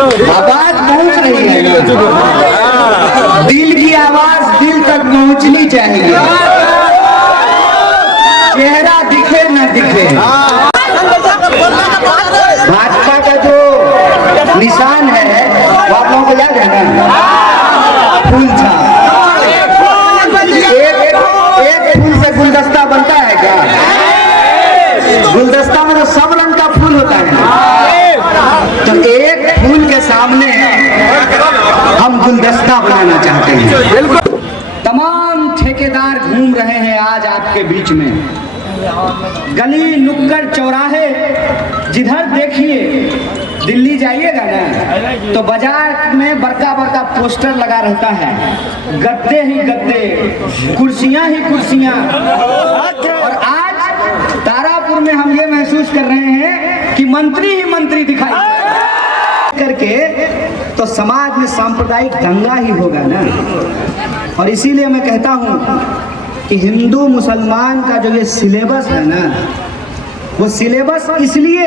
आवाज पहुंच रही है, दिल की आवाज दिल तक पहुंचनी चाहिए, चेहरा दिखे न दिखे। भाजपा का जो निशान है वो आप लोगों को याद है ना, फूल छाप। एक फूल से गुलदस्ता बनता है क्या? गुलदस्ता में तो सब रंग का फूल होता है, तो एक फूल के सामने हम गुलदस्ता बनाना चाहते हैं। तमाम ठेकेदार घूम रहे हैं आज आपके बीच में, गली नुक्कड़ चौराहे जिधर देखिए। दिल्ली जाइएगा ना तो बाजार में बड़का बड़का पोस्टर लगा रहता है, गद्दे ही गद्दे, कुर्सियां ही कुर्सियां। और आज तारापुर में हम ये महसूस कर रहे हैं कि मंत्री ही मंत्री दिखाई करके, तो समाज में सांप्रदायिक दंगा ही होगा ना। और इसीलिए मैं कहता हूं कि हिंदू मुसलमान का जो ये सिलेबस है ना, वो सिलेबस इसलिए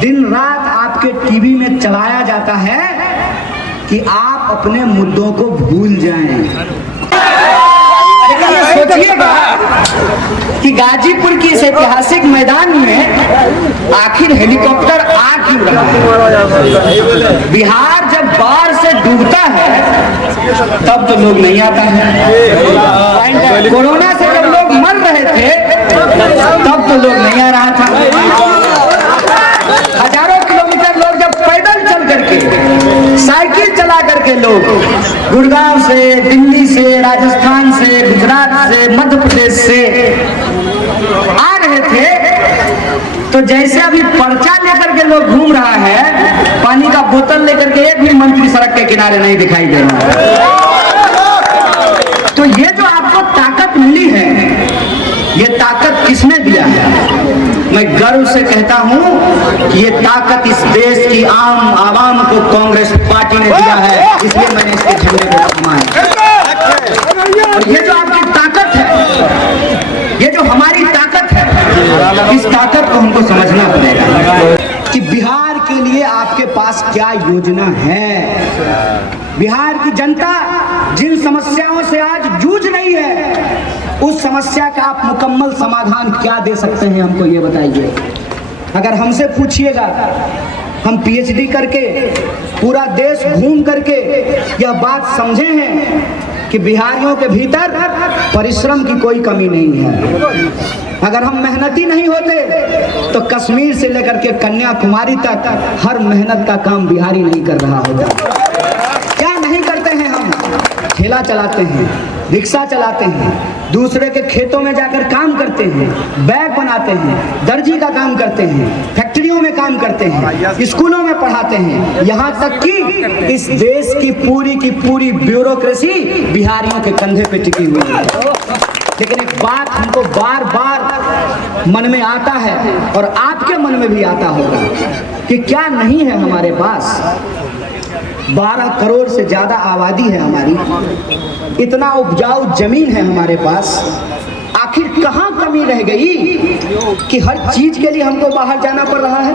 दिन रात आपके टीवी में चलाया जाता है कि आप अपने मुद्दों को भूल जाएं। लेकिन सोचिएगा कि गाजीपुर की इस ऐतिहासिक मैदान में आखिर हेलीकॉप्टर आ क्यों रहा है? बिहार जब बाढ़ से डूबता है तब तो लोग नहीं आता है। कोरोना से जब लोग मर रहे थे तब तो लोग नहीं आ रहा था। हजारों किलोमीटर लोग जब पैदल चल करके, साइकिल चला करके लोग गुड़गांव से, दिल्ली से, राजस्थान से, गुजरात से, मध्य प्रदेश से आ रहे थे, तो जैसे अभी पर्चा लेकर के लोग घूम रहा है, पानी का बोतल लेकर के एक भी मंत्री सड़क के किनारे नहीं दिखाई दे रहा। तो ये जो आपको ताकत मिली है, ये ताकत किसने दिया है? मैं गर्व से कहता हूं कि ये ताकत इस देश की आम आवाम को कांग्रेस पार्टी ने दिया है, इसलिए मैंने इसके झंडे को सम्मान। और ये जो आपकी ताकत है, ये जो हमारी ताकत है, इस ताकत को हमको समझना पड़ेगा कि बिहार के लिए आपके पास क्या योजना है। बिहार की जनता जिन समस्याओं से आज जूझ रही है, उस समस्या का आप मुकम्मल समाधान क्या दे सकते हैं, हमको ये बताइए। अगर हमसे पूछिएगा, हम पीएचडी करके पूरा देश घूम करके यह बात समझे हैं कि बिहारियों के भीतर परिश्रम की कोई कमी नहीं है। अगर हम मेहनती नहीं होते तो कश्मीर से लेकर के कन्याकुमारी तक हर मेहनत का काम बिहारी नहीं कर रहा होता। क्या नहीं करते हैं हम? ठेला चलाते हैं, रिक्शा चलाते हैं, दूसरे के खेतों में जाकर काम करते हैं, बैग बनाते हैं, दर्जी का काम करते हैं, फैक्ट्रियों में काम करते हैं, स्कूलों में पढ़ाते हैं, यहाँ तक कि इस देश की पूरी ब्यूरोक्रेसी बिहारियों के कंधे पे टिकी हुई है। लेकिन एक बात हमको बार बार मन में आता है और आपके मन में भी आता होगा कि क्या नहीं है हमारे पास। 12 करोड़ से ज्यादा आबादी है हमारी, इतना उपजाऊ जमीन है हमारे पास, आखिर कहाँ कमी रह गई कि हर चीज के लिए हमको बाहर जाना पड़ रहा है।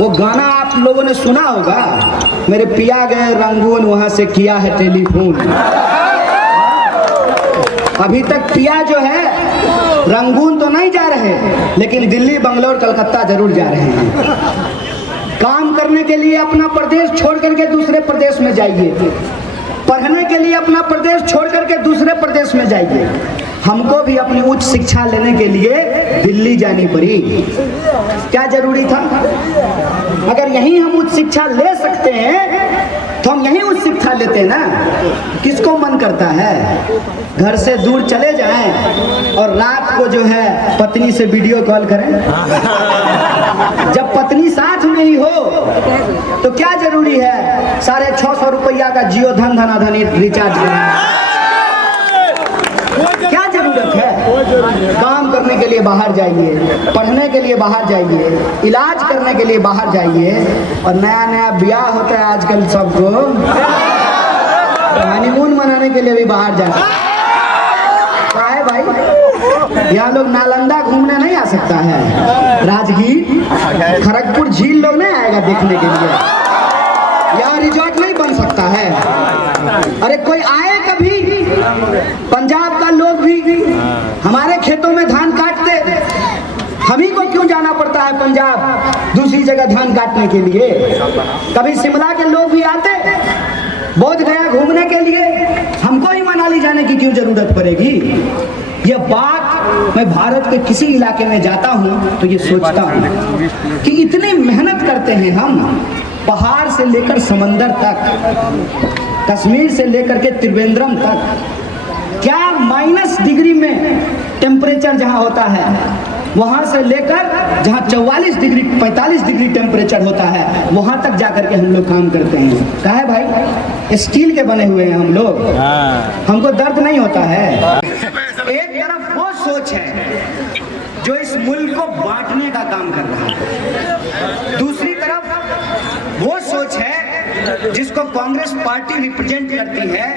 वो गाना आप लोगों ने सुना होगा, मेरे पिया गए रंगून वहां से किया है टेलीफोन। अभी तक पिया जो है रंगून तो नहीं जा रहे, लेकिन दिल्ली, बंगलोर, कलकत्ता जरूर जा रहे हैं। काम करने के लिए अपना प्रदेश छोड़ करके दूसरे प्रदेश में जाइए, पढ़ने के लिए अपना प्रदेश छोड़ करके दूसरे प्रदेश में जाइए। हमको भी अपनी उच्च शिक्षा लेने के लिए दिल्ली जानी पड़ी। क्या जरूरी था? अगर यहीं हम उच्च शिक्षा ले सकते हैं तो हम यहीं उच्च शिक्षा लेते हैं ना। किसको मन करता है घर से दूर चले जाएं और रात को जो है पत्नी से वीडियो कॉल करें? जब पत्नी साथ में ही हो तो क्या जरूरी है 650 रुपया का जियो धन धनाधनी रिचार्ज करना? क्या जरूरत है? काम करने के लिए बाहर जाइए, पढ़ने के लिए बाहर जाइए, इलाज करने के लिए बाहर जाइए। और नया नया ब्याह होता है आजकल सबको, हनीमून मनाने के लिए भी बाहर जाना है भाई। यहाँ लोग नालंदा घूमने नहीं आ सकता है, राजगीर, खड़गपुर झील लोग नहीं आएगा देखने के लिए। बड़ा रिजॉर्ट नहीं बन सकता है? अरे कोई आए कभी, पंजाब का लोग भी हमारे खेतों में धान काटते, हम ही को क्यों जाना पड़ता है पंजाब दूसरी जगह धान काटने के लिए? कभी शिमला के लोग भी आते बोध गया घूमने के लिए, हमको ही मनाली जाने की क्यों जरूरत पड़ेगी? यह बात मैं भारत के किसी इलाके में जाता हूं तो ये सोचता हूं कि इतनी मेहनत करते हैं हम, पहाड़ से लेकर समंदर तक, कश्मीर से लेकर के त्रिवेंद्रम तक, क्या -डिग्री में टेम्परेचर जहां होता है, वहां से लेकर जहां 44 डिग्री 45 डिग्री टेम्परेचर होता है, वहां तक जाकर के हम लोग काम करते हैं। कहा है भाई, स्टील के बने हुए हैं हम लोग, हमको दर्द नहीं होता है। एक तरफ वो सोच है जो इस मुल्क को बांटने का काम कर रहा है, दूसरी तरफ वो सोच है जिसको कांग्रेस पार्टी रिप्रेजेंट करती है,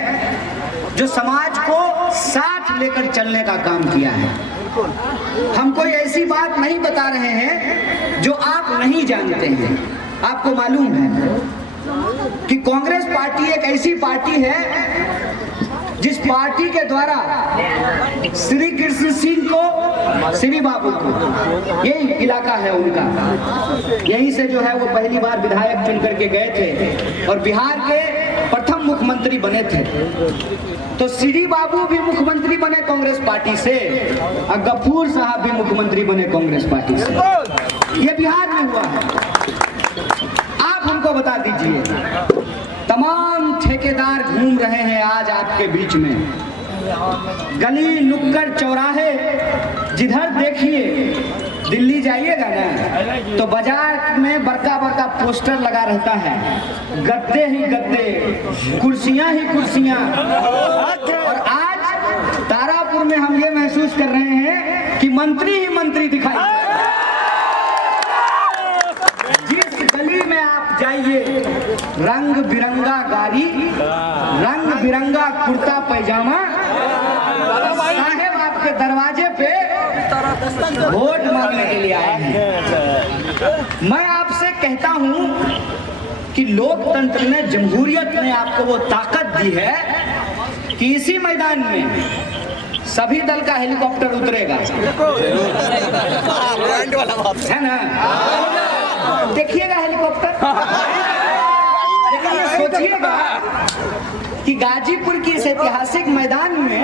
जो समाज को साथ लेकर चलने का काम किया है। हम कोई ऐसी बात नहीं बता रहे हैं जो आप नहीं जानते हैं। आपको मालूम है कि कांग्रेस पार्टी एक ऐसी पार्टी है जिस पार्टी के द्वारा श्री कृष्ण सिंह को, श्री बाबू को, यही इलाका है उनका, यहीं से जो है वो पहली बार विधायक चुन करके गए थे और बिहार के प्रथम मुख्यमंत्री बने थे। तो श्री बाबू भी मुख्यमंत्री बने कांग्रेस पार्टी से और गफूर साहब भी मुख्यमंत्री बने कांग्रेस पार्टी से। ये बिहार में हुआ है। आप हमको बता दीजिए, तमाम ठेकेदार घूम रहे हैं आज आपके बीच में, गली नुक्कड़ चौराहे जिधर देखिए, दिल्ली जाइएगा ना तो बाजार में बड़का बड़का पोस्टर लगा रहता है, गद्दे ही गद्दे, कुर्सियां ही कुर्सियां। और आज तारापुर में हम ये महसूस कर रहे हैं कि मंत्री ही मंत्री दिखाई। जिस गली में आप जाइए, रंग बिरंगा गाड़ी, रंग बिरंगा कुर्ता पैजामा, साहेब आपके दरवाजे पे वोट मांगने के लिए आए हैं। मैं आपसे कहता हूं कि लोकतंत्र ने, जमहूरियत ने आपको वो ताकत दी है कि इसी मैदान में सभी दल का हेलीकॉप्टर उतरेगा, है ना? देखिएगा हेलीकॉप्टर, लेकिन ये सोचिएगा कि गाजीपुर की इस ऐतिहासिक मैदान में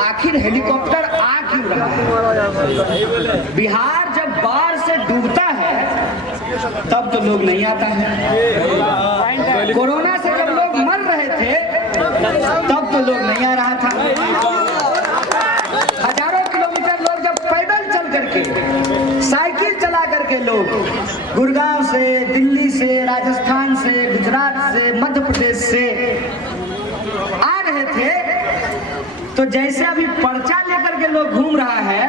आखिर हेलीकॉप्टर आ क्यों रहा है? बिहार जब बाढ़ से डूबता है तब तो लोग नहीं आता है, कोरोना से जब लोग मर रहे थे तब तो लोग नहीं आ रहा था, हजारों किलोमीटर लोग जब पैदल चल करके, साइकिल चला करके लोग गुड़गांव से, दिल्ली से, राजस्थान से, गुजरात से, मध्य प्रदेश से आ रहे थे, तो जैसे अभी पर्चा लेकर के लोग घूम रहा है,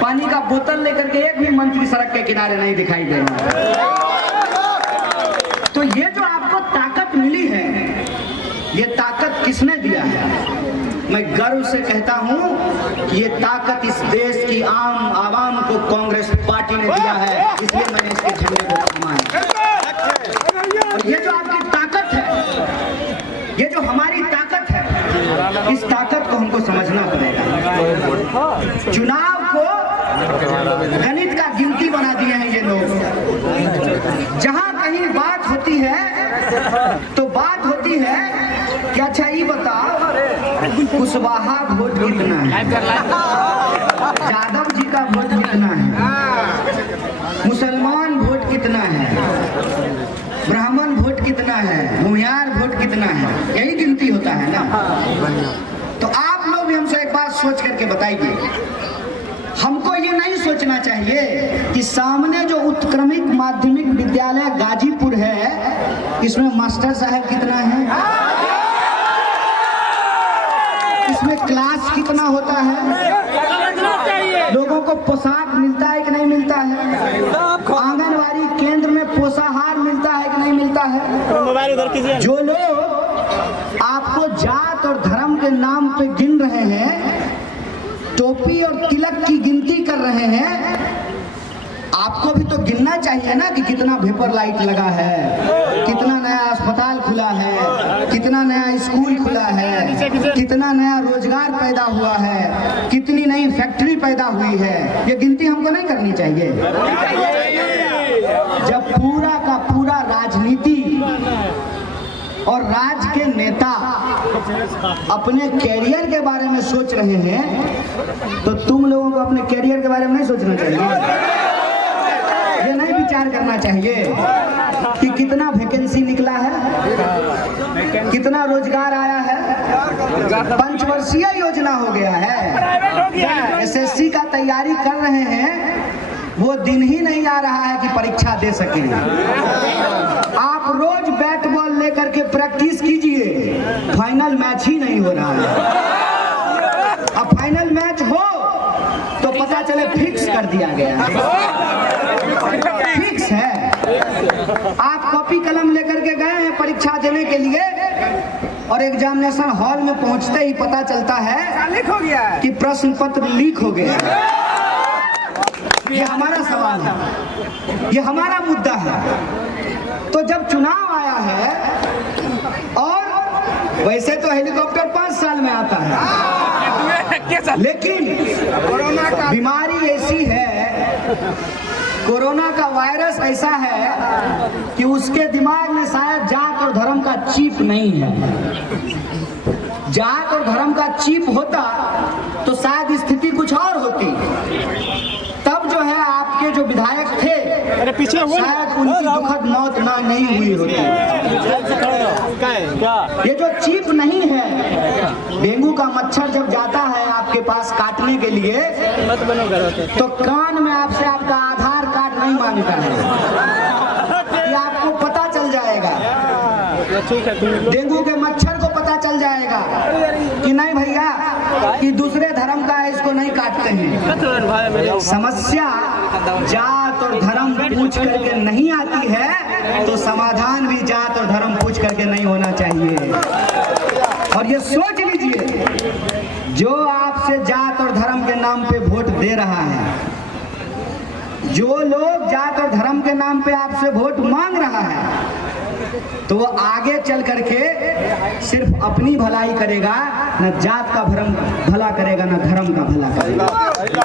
पानी का बोतल लेकर के एक भी मंत्री सड़क के किनारे नहीं दिखाई दे रहा। तो ये जो आपको ताकत मिली है, ये ताकत किसने दिया है? मैं गर्व से कहता हूं कि ये ताकत इस देश की आम आवाम को कांग्रेस पार्टी ने दिया है, इसलिए मैंने इसके झंडे को थामा है। और ये जो आपकी ताकत है, ये जो हमारी ताकत है, इस ताकत को हमको समझना पड़ेगा। चुनाव को गणित का गिनती बना दिए हैं ये लोग। जहां कहीं बात होती है तो बात होती है कि अच्छा ये बताओ कुशवाहा वोट कितना है, यादव जी का वोट कितना है, मुसलमान वोट कितना है, ब्राह्मण वोट कितना है, भूमियार वोट कितना है, यही गिनती होता है ना। तो आप लोग भी हमसे एक बात सोच करके बताइए, हमको ये नहीं सोचना चाहिए कि सामने जो उत्क्रमित माध्यमिक विद्यालय गाजीपुर है, इसमें मास्टर साहब कितना है, इसमें क्लास कितना होता है, लोगों को पोशाक मिलता है कि नहीं मिलता है, आंगनवाड़ी केंद्र में पोषाहार मिलता है कि नहीं मिलता है। जो लोग आपको जात और धर्म के नाम पे गिन रहे हैं, टोपी और तिलक की गिनती कर रहे हैं, आपको भी तो गिनना चाहिए ना कि कितना वेपर लाइट लगा है, कितना नया अस्पताल कितना नया स्कूल खुला है, कितना नया रोजगार पैदा हुआ है, कितनी नई फैक्ट्री पैदा हुई है, ये गिनती हमको नहीं करनी चाहिए। जब पूरा का पूरा राजनीति और राज्य के नेता अपने कैरियर के बारे में सोच रहे हैं, तो तुम लोगों को अपने कैरियर के बारे में नहीं सोचना चाहिए। ये नहीं विचार करना चाहिए कि कितना वैकेंसी निकला है, कितना रोजगार आया है। पंचवर्षीय योजना हो गया है। एसएससी का तैयारी कर रहे हैं, वो दिन ही नहीं आ रहा है कि परीक्षा दे सके। आप रोज बैट बॉल लेकर के प्रैक्टिस कीजिए, फाइनल मैच ही नहीं हो रहा है। अब फाइनल मैच हो तो पता चले फिक्स कर दिया गया, फिक्स है। आप कॉपी कलम लेकर के गए हैं परीक्षा देने के लिए, और एग्जामिनेशन हॉल में पहुंचते ही पता चलता है कि प्रश्न पत्र लीक हो गया। ये हमारा सवाल है, ये हमारा मुद्दा है। तो जब चुनाव आया है, और वैसे तो हेलीकॉप्टर 5 साल में आता है, लेकिन बीमारी ऐसी है, कोरोना का वायरस ऐसा है कि उसके दिमाग में शायद जात और धर्म का चिप नहीं है। जात और धर्म का चिप होता तो शायद स्थिति कुछ और होती। तब जो है आपके जो विधायक थे, शायद उनकी दुखद मौत नहीं हुई होती। ये जो चिप नहीं है, डेंगू का मच्छर जब जाता है आपके पास काटने के लिए, तो कान में आपसे आपका आधार कार्ड नहीं मांगता है, ये आपको पता चल जाएगा। डेंगू के मच्छर को पता चल जाएगा कि नहीं भैया, कि दूसरे धर्म का है, इसको नहीं काटते हैं। समस्या जात और धर्म पूछ करके नहीं आती है, तो समाधान भी जात और धर्म पूछ करके नहीं होना चाहिए। और ये सोच लीजिए, जो आपसे जात और धर्म के नाम पे वोट दे रहा है, जो लोग जात और धर्म के नाम पे आपसे वोट मांग रहा है, तो वो आगे चल करके सिर्फ अपनी भलाई करेगा, न जात का भला करेगा, न धर्म का भला करेगा।